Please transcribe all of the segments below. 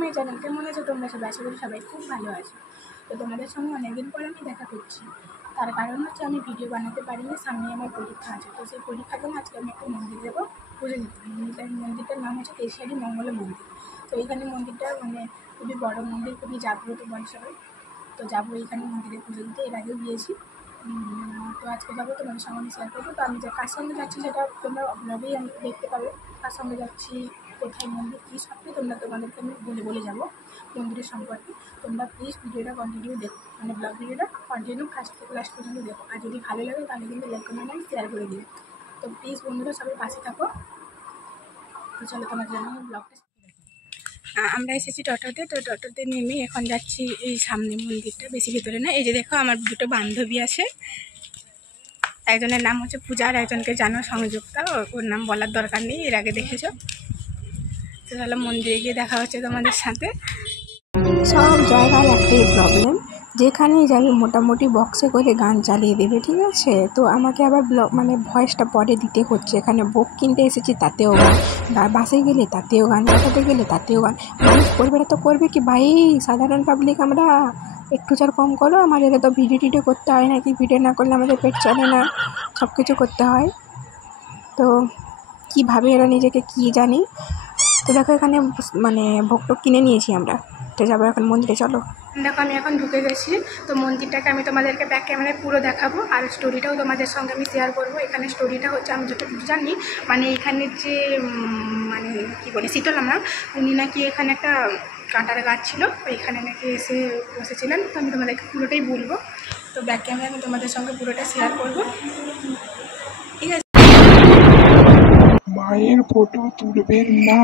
My channel. কেমন আছো তোমরা সবাই? আশা করি সবাই খুব ভালো আছো। তো তোমাদের সঙ্গে অনেকদিন পর আমি দেখা করছি। তার কারণ হচ্ছে আমি ভিডিও বানাতে পারিনি, সামনে আমার পরীক্ষা আছে। তো সেই পরীক্ষার জন্য আজকে আমি একটা মন্দির যাবো পুজো দিতে। মন্দিরটার নাম হচ্ছে কেশিয়ারি মঙ্গল মন্দির। তো এইখানে মন্দিরটা মানে খুবই বড় মন্দির, খুবই জাগ্রত বলে সবাই। তো যাবো এইখানে মন্দিরে পুজো দিতে, এর আগেও গিয়েছি। তো আজকে যাবো, তোমাদের সঙ্গে আমি শেয়ার করবো। তো আমি যে কার সঙ্গে যাচ্ছি সেটা তোমরা ব্লগেই আমি দেখতে পাবে, কার সঙ্গে যাচ্ছি, কোথায় মন্দির, কী সবটাই তোমাদেরকে আমি বলে যাবো মন্দিরের সম্পর্কে। তোমরা প্লিজ ভিডিওটা কন্টিনিউ দেখো, মানে ব্লগ ভিডিওটা কন্টিনিউ ফার্স্ট থেকে লাস্ট পর্যন্ত দেখো। আর যদি ভালো লাগে তাহলে কিন্তু লাইক কমেন্ট আমি শেয়ার করে দিই। তো প্লিজ বন্ধুরা সবাই পাশে থাকো। তো চলো তোমার জন্য আমি ব্লগটা। আমরা এসেছি টোটোতে। তো টোটোতে নেমে এখন যাচ্ছি এই সামনে মন্দিরটা, বেশি ভিতরে না। এই যে দেখো আমার দুটো বান্ধবী আছে, একজনের নাম হচ্ছে পূজা আর একজনকে জানো সংযুক্তা, ওর নাম বলার দরকার নেই, এর আগে দেখেছো। তো তাহলে মন্দিরে গিয়ে দেখা হচ্ছে তোমাদের সাথে। সব জায়গার একটাই প্রবলেম, যেখানেই যাবে মোটামুটি বক্সে করে গান চালিয়ে দেবে, ঠিক আছে। তো আমাকে আবার মানে ভয়েসটা পরে দিতে হচ্ছে। এখানে বুক কিনতে এসেছি তাতেও গান, বাসে গেলে তাতেও গান, বাসাতে গেলে তাতেও গান। মানুষ করবে না তো করবে কি ভাই, সাধারণ পাবলিক আমরা, একটু চার কম করো। আমাদের তো ভিডিও টিডিও করতে হয় নাকি, ভিডিও না করলে আমাদের পেট চলে না, সব কিছু করতে হয়। তো কীভাবে এরা নিজেকে কী জানি। তো দেখো এখানে মানে ভোগ কিনে নিয়েছি আমরা, তো যাবো এখন মন্দিরে, চলো। দেখো আমি এখন ঢুকে গেছি। তো মন্দিরটাকে আমি তোমাদেরকে ব্যাক ক্যামেরায় পুরো দেখাবো, আর স্টোরিটাও তোমাদের সঙ্গে আমি শেয়ার করবো। এখানে স্টোরিটা হচ্ছে, আমি যতটুকু জানি, মানে এখানের যে মানে কী বলে শীতলামা, উনি নাকি এখানে একটা কাঁটার গাছ ছিল, ওইখানে নাকি এসে বসেছিলেন। তো আমি তোমাদেরকে পুরোটাই বলবো। তো ব্যাক ক্যামেরা আমি তোমাদের সঙ্গে পুরোটা শেয়ার করবো, ঠিক আছে। মায়ের ফটো তুলবেন না?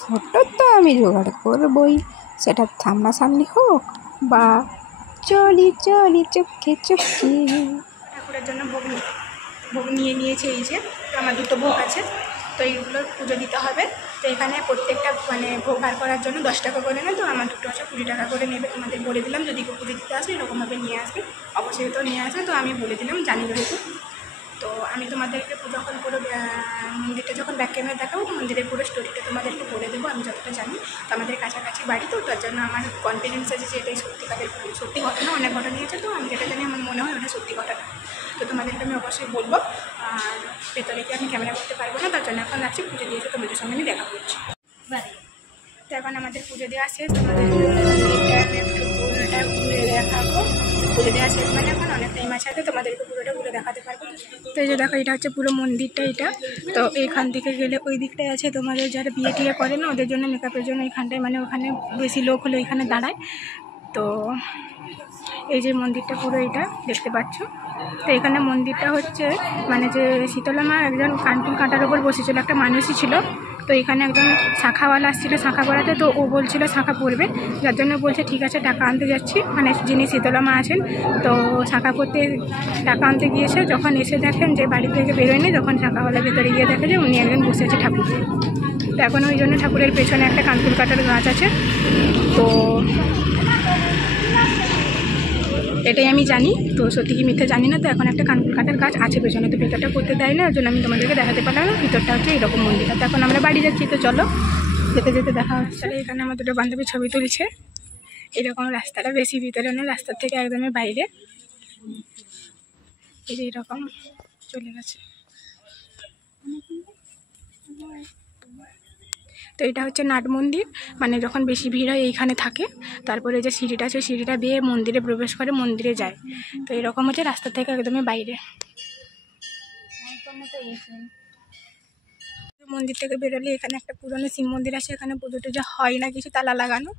ফটো তো আমি জোগাড় করবই, সেটা সামনাসামনি হোক বা চলি চলি চুপকে চুপকে। ঠাকুরের জন্য ভোগ নিয়ে নিয়েছে। এই যে আমার দুটো ভোগ আছে, তো এইগুলোর পুজো দিতে হবে। তো এখানে প্রত্যেকটা মানে ভোগ বার করার জন্য 10 টাকা করে নেয়। তো আমার দুটো আছে 20 টাকা করে নেবে। তোমাদের বলে দিলাম, যদি কেউ পুজো দিতে আসবে এরকমভাবে নিয়ে আসবে, অবশ্যই তো নিয়ে আসবে। তো আমি বলে দিলাম, জানি যেহেতু। তো আমি তোমাদেরকে যখন পুরো মন্দিরটা যখন ব্যাক ক্যামেরা দেখাবো, মন্দিরের পুরো স্টোরিটা তোমাদেরকে বলে দেবো আমি যতটা জানি। তো আমাদের কাছাকাছি বাড়ি, তো তার জন্য আমার কনফিডেন্স আছে যে এটাই সত্যি ঘটনা। অনেক ঘটনা আছে, তো আমি যেটা জানি আমার মনে হয় ওটা সত্যি ঘটনা। তো তোমাদেরকে আমি অবশ্যই বলবো। আর ভেতরে গিয়ে আমি ক্যামেরা করতে পারবো না, তার জন্য এখন রাখছি। পুজো দিয়েছে, তোমাদের সঙ্গে আমি দেখা করছি। তো এখন আমাদের পুজো দেওয়া শেষ, তোমাদের পুরোটা ঘুরে দেখাবো। পুজো দেওয়া শেষ মানে এখন অনেক টাইম আছে, তোমাদেরকে পুরোটা ঘুরে দেখাতে পারবো। তো এই যে দেখো, এটা হচ্ছে পুরো মন্দিরটা এটা। তো এইখান থেকে গেলে ওই দিকটায় আছে তোমাদের যারা বিয়ে টিয়ে করে না, ওদের জন্য মেকআপের জন্য এইখানটায়, মানে ওখানে বেশি লোক হলে ওইখানে দাঁড়ায়। তো এই যে মন্দিরটা পুরো এটা দেখতে পাচ্ছ। তো এখানে মন্দিরটা হচ্ছে মানে যে শীতলামা একজন কাঁটার ওপর বসেছিল, একটা মানুষই ছিল। তো এখানে একজন শাঁখাওয়ালা আসছিল শাঁখা পড়াতে, তো ও বলছিল শাঁখা পড়বে, যার জন্য বলছে ঠিক আছে টাকা আনতে যাচ্ছি, মানে যিনি শীতলামা আছেন। তো শাঁখা পড়তে টাকা আনতে গিয়েছে, যখন এসে দেখেন যে বাড়ি থেকে বেরোয়নি, তখন শাঁখাওয়ালা ভেতরে গিয়ে দেখে যে উনি একজন বসে আছে ঠাকুর। তো এখন ওই জন্য ঠাকুরের পেছনে একটা কানকুল কাটার গাছ আছে। তো এটাই আমি জানি, তো সত্যি কি মিথ্যে জানি না। তো এখন একটা কানকুল কাটার গাছ আছে পেছনে, তো ভেতরটা করতে দেয় না, ওই জন্য আমি তোমাদেরকে দেখাতে পারলাম না। ভিতরটা হচ্ছে এরকম মন্দিরটা। তো এখন আমরা বাড়ি যাচ্ছি, তো চলো যেতে যেতে দেখা হচ্ছে। এখানে আমার দুটো বান্ধবী ছবি তুলছে। এরকম রাস্তাটা বেশি ভিতরে না, রাস্তার থেকে একদমই বাইরে। এই যে এরকম চলে গেছে। তো এটা হচ্ছে নাট মন্দির, মানে যখন বেশি ভিড় হয় এইখানে থাকে। তারপরে যে সিঁড়িটা আছে, সিঁড়িটা বেয়ে মন্দিরে প্রবেশ করে, মন্দিরে যায়। তো এরকম হচ্ছে রাস্তা থেকে একদমই বাইরে। মন্দির থেকে বেরোলে এখানে একটা পুরনো শিব মন্দির আছে, এখানে পুজো টুজো হয় না কিছু, তালা লাগানো।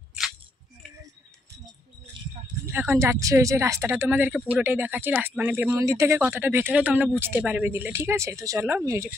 এখন যাচ্ছি ওই যে রাস্তাটা, তোমাদেরকে পুরোটাই দেখাচ্ছি। মানে মন্দির থেকে কতটা ভেতরে তোমরা বুঝতে পারবে দিলে, ঠিক আছে। তো চলো মিউজিক।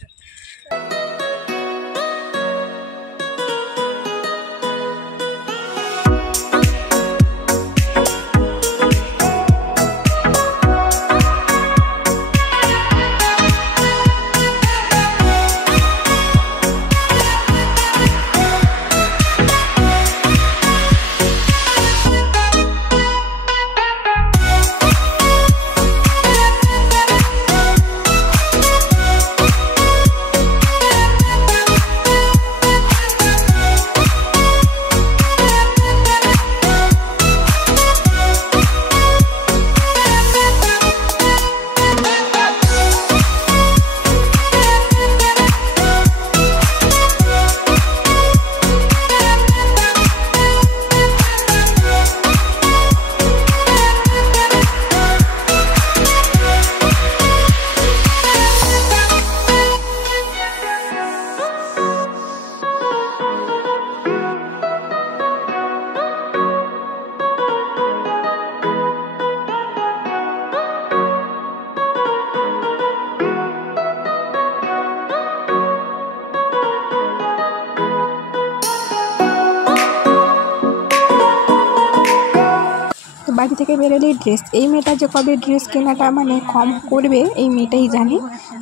বাড়ি থেকে বেরোলেই ড্রেস, এই মেয়েটা যে কবে ড্রেস কেনাটা মানে কম করবে এই মেয়েটাই জানে।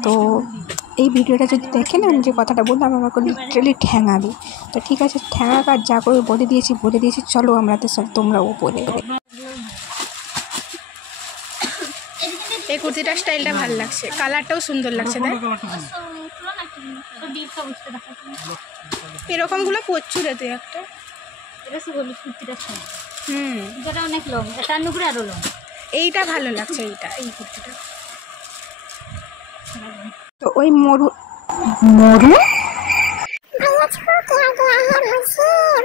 তো এই ভিডিওটা যদি দেখেন আমি যে কথাটা বললাম আমাকে লিটারালি ঠ্যাঙাবে। তো ঠিক আছে, ঠ্যাঙাক আর যা করে বলে দিয়েছি, চলো আমরা তো সব তোমরা উপরে। এই কুর্তিটার স্টাইলটা ভালো লাগছে, কালারটাও সুন্দর লাগছে, তাই এরকমগুলো প্রচুর তুই একটা যেটা অনেক লং, তার উপরে আরো লং। এইটা ভালো লাগছে, এই কুর্তিটা। তো ওই মরু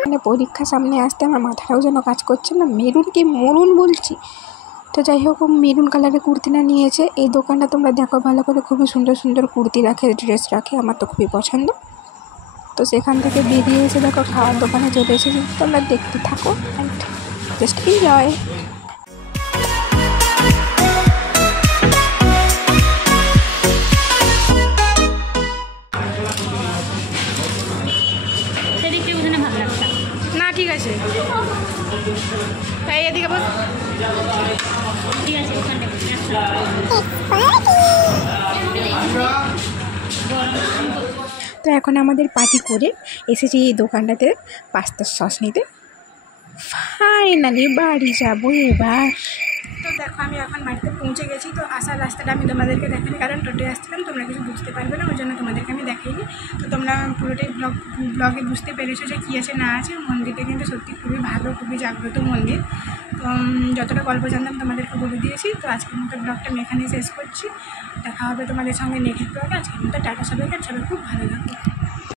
মানে পরীক্ষা সামনে আসতে আমার মাথাটাও যেন কাজ করছে না, মেরুন কি মরুন বলছি। তো যাই হোক, মেরুন কালারের কুর্তিটা নিয়েছে। এই দোকানটা তোমরা দেখো ভালো করে, খুবই সুন্দর সুন্দর কুর্তি রাখে, ড্রেস রাখে, আমার তো খুবই পছন্দ। তো সেখান থেকে বেরিয়ে এসে দেখো খাওয়ার দোকানে চলে এসেছি, তোমরা দেখতে থাকো অ্যান্ড জাস্ট এনজয়। সেদিকে ওখানে ভালো লাগছে না ঠিক আছে, তাই এদিকে বল। ঠিক আছে ওখানে তো এখন আমাদের পার্টি করে এসেছি এই দোকানটাতে পাস্তার সস নিতে। ফাইনালি বাড়ি যাবো এবার। তো দেখো আমি এখন বাড়িতে পৌঁছে গেছি। তো আসার রাস্তাটা আমি তোমাদেরকে দেখাইনি, কারণ টোটে আসছিলাম, তোমরা কিছু বুঝতে পারবে না, ওই জন্য তোমাদেরকে আমি দেখাইনি। তো তোমরা পুরোটাই ব্লগে বুঝতে পেরেছো যে কী আছে না আছে। মন্দিরটা কিন্তু সত্যি খুবই ভালো, খুবই জাগ্রত মন্দির। তো যতটা গল্প জানতাম তোমাদেরকে বলে দিয়েছি। তো আজকের মতো ব্লগটা আমি এখানেই শেষ করছি। দেখা হবে তোমাদের সঙ্গে নেক্সট ব্লগে। আজকের মতো টাটা, সবাইকে, সবাই খুব ভালো লাগবে।